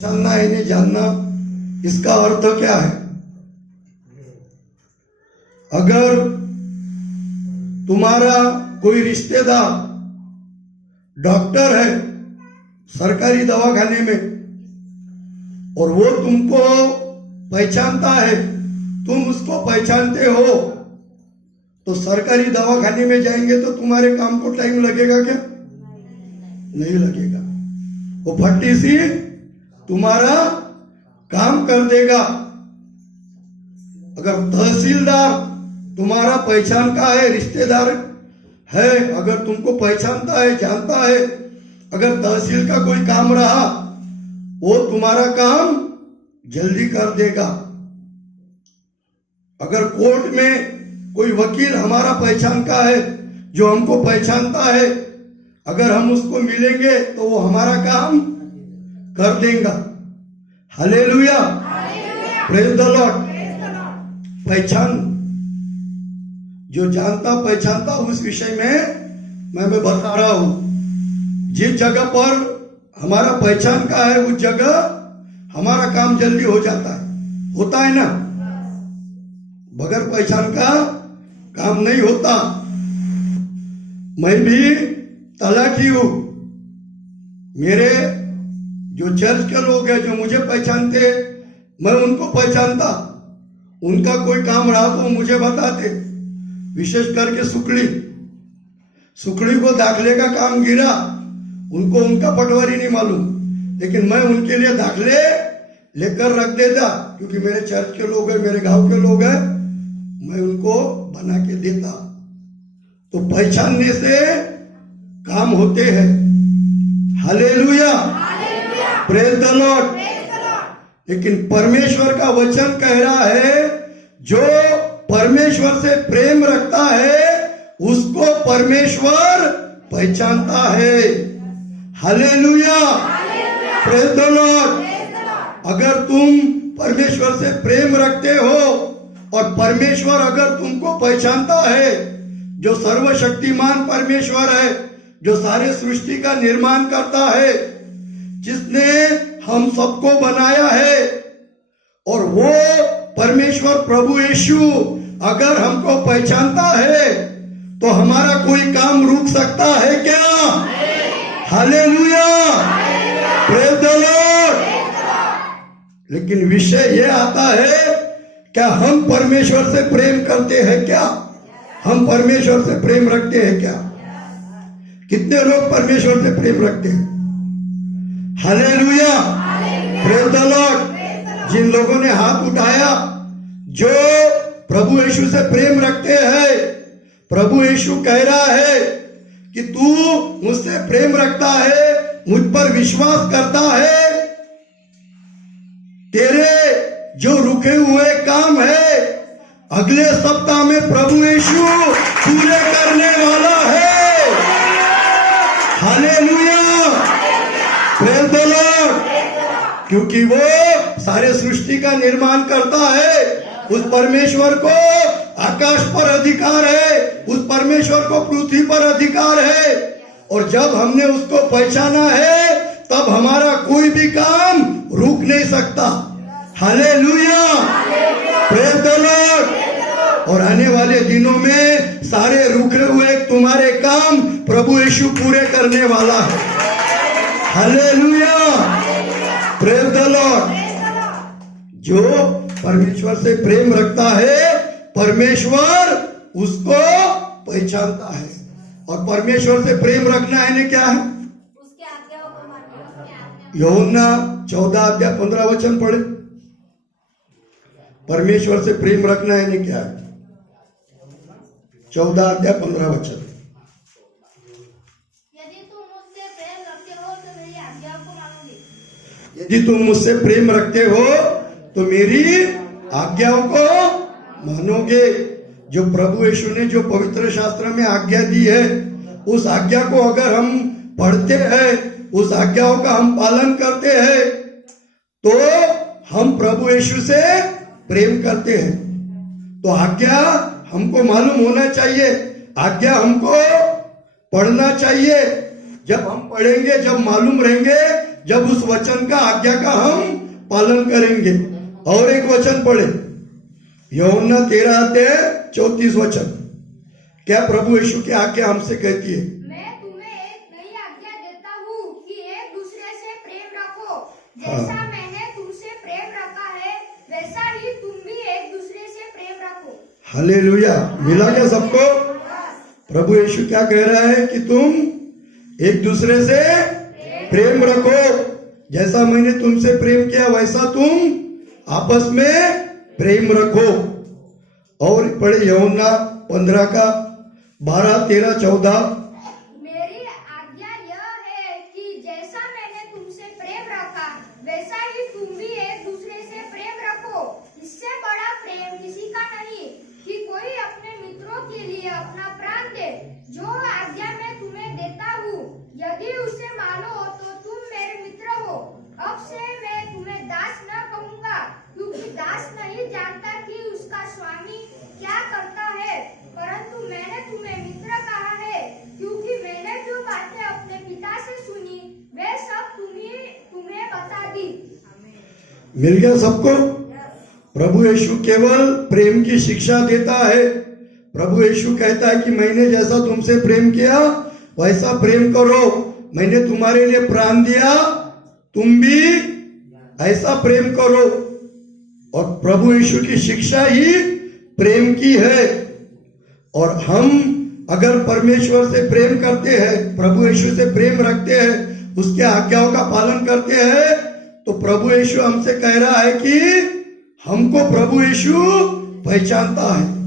जानना है नहीं जानना, इसका अर्थ क्या है? अगर तुम्हारा कोई रिश्तेदार डॉक्टर है सरकारी दवाखाने में और वो तुमको पहचानता है, तुम उसको पहचानते हो, तो सरकारी दवाखाने में जाएंगे तो तुम्हारे काम को टाइम लगेगा क्या? नहीं लगेगा। वो फट्टी सी तुम्हारा काम कर देगा। अगर तहसीलदार तुम्हारा पहचान का है, रिश्तेदार है, अगर तुमको पहचानता है, जानता है, अगर तहसील का कोई काम रहा वो तुम्हारा काम जल्दी कर देगा। अगर कोर्ट में कोई वकील हमारा पहचान का है, जो हमको पहचानता है, अगर हम उसको मिलेंगे तो वो हमारा काम कर देगा। Hallelujah, praise the Lord. पहचान, जो जानता पहचानता उस विषय में मैं बता रहा हूं। जिस जगह पर हमारा पहचान का है उस जगह हमारा काम जल्दी हो जाता है, होता है ना। बगैर पहचान का काम नहीं होता। मैं भी तलाठी हूं। मेरे जो चर्च के लोग हैं जो मुझे पहचानते, मैं उनको पहचानता। उनका कोई काम रहा तो मुझे बताते। विशेष करके सुकड़ी को दाखले का काम गिरा, उनको उनका पटवारी नहीं मालूम, लेकिन मैं उनके लिए दाखले लेकर रख देता, क्योंकि मेरे चर्च के लोग हैं, मेरे गांव के लोग हैं, मैं उनको बना के देता। तो पहचानने से काम होते हैं। Hallelujah, praise the Lord. लेकिन परमेश्वर का वचन कह रहा है, जो परमेश्वर से प्रेम रखता है उसको परमेश्वर पहचानता है। Hallelujah, praise the Lord. अगर तुम परमेश्वर से प्रेम रखते हो और परमेश्वर अगर तुमको पहचानता है, जो सर्वशक्तिमान परमेश्वर है, जो सारे सृष्टि का निर्माण करता है, जिसने हम सबको बनाया है, और वो परमेश्वर प्रभु यीशु अगर हमको पहचानता है तो हमारा कोई काम रुक सकता है क्या? Hallelujah, praise the Lord. लेकिन विषय ये आता है, क्या हम परमेश्वर से प्रेम करते हैं क्या? हम परमेश्वर से प्रेम रखते हैं क्या? कितने लोग परमेश्वर से प्रेम रखते हैं? Hallelujah, praise the Lord. जिन लोगों ने हाथ उठाया, जो प्रभु यीशु से प्रेम रखते हैं, प्रभु यीशु कह रहा है कि तू मुझसे प्रेम रखता है, मुझ पर विश्वास करता है, तेरे जो रुके हुए काम है अगले सप्ताह में प्रभु यीशु पूरे करने वाला है। Hallelujah, praise the Lord. क्योंकि वो सारे सृष्टि का निर्माण करता है। उस परमेश्वर को आकाश पर अधिकार है, उस परमेश्वर को पृथ्वी पर अधिकार है। और जब हमने उसको पहचाना है तब हमारा कोई भी काम रुक नहीं सकता। Hallelujah, praise the Lord. और आने वाले दिनों में सारे रुके हुए तुम्हारे काम प्रभु यीशु पूरे करने वाला है। Hallelujah, praise the Lord. जो परमेश्वर से प्रेम रखता है, परमेश्वर उसको पहचानता है। और परमेश्वर से प्रेम रखना है ना क्या है? यूहन्ना 14:15 पढ़े। परमेश्वर से प्रेम रखना है ना क्या है? 14:15। यदि तुम मुझसे प्रेम रखते हो तो मेरी आज्ञाओं को मानोगे। जो प्रभु यीशु ने जो पवित्र शास्त्र में आज्ञा दी है, उस आज्ञा को अगर हम पढ़ते हैं, उस आज्ञाओं का हम पालन करते हैं, तो हम प्रभु यीशु से प्रेम करते हैं। तो आज्ञा हमको मालूम होना चाहिए, आज्ञा हमको पढ़ना चाहिए। जब हम पढ़ेंगे, जब मालूम रहेंगे, जब उस वचन का आज्ञा का हम पालन करेंगे। और एक वचन पढ़े, यूहन्ना 13:34 क्या प्रभु यीशु की आज्ञा हमसे कहती है? मैं तुम्हें एक नई आज्ञा देता हूँ कि एक दूसरे से प्रेम रखो। जैसा मैंने तुमसे प्रेम रखा है वैसा ही तुम भी एक दूसरे से प्रेम रखो। हालेलुया। मिला क्या सबको? प्रभु यीशु क्या कह रहा है कि तुम एक दूसरे से प्रेम रखो। जैसा मैंने तुमसे प्रेम किया वैसा तुम आपस में प्रेम रखो। और पढ़े यूहन्ना 15:12-13-14। मेरी आज्ञा यह है कि जैसा मैंने तुमसे प्रेम रखा वैसा ही तुम भी एक दूसरे से प्रेम रखो। इससे बड़ा प्रेम किसी का नहीं कि कोई अपने मित्रों के लिए अपना प्राण दे। जो आज्ञा मैं तुम्हें देता हूँ, यदि उसे मानो तो तुम मेरे मित्र हो। अब से मैं तुम्हें दास न कहूँगा, क्योंकि दास नहीं जानता कि उसका स्वामी क्या करता है, परंतु मैंने तुम्हें मित्र कहा है, क्योंकि मैंने जो बातें अपने पिता से सुनी वे सब तुम्हें बता दी। मिल गया सबको? प्रभु यीशु केवल प्रेम की शिक्षा देता है। प्रभु यीशु कहता है कि मैंने जैसा तुमसे प्रेम किया वैसा प्रेम करो। मैंने तुम्हारे लिए प्राण दिया, तुम भी ऐसा प्रेम करो। और प्रभु यीशु की शिक्षा ही प्रेम की है। और हम अगर परमेश्वर से प्रेम करते हैं, प्रभु यीशु से प्रेम रखते हैं, उसके आज्ञाओं का पालन करते हैं, तो प्रभु यीशु हमसे कह रहा है कि हमको प्रभु यीशु पहचानता है।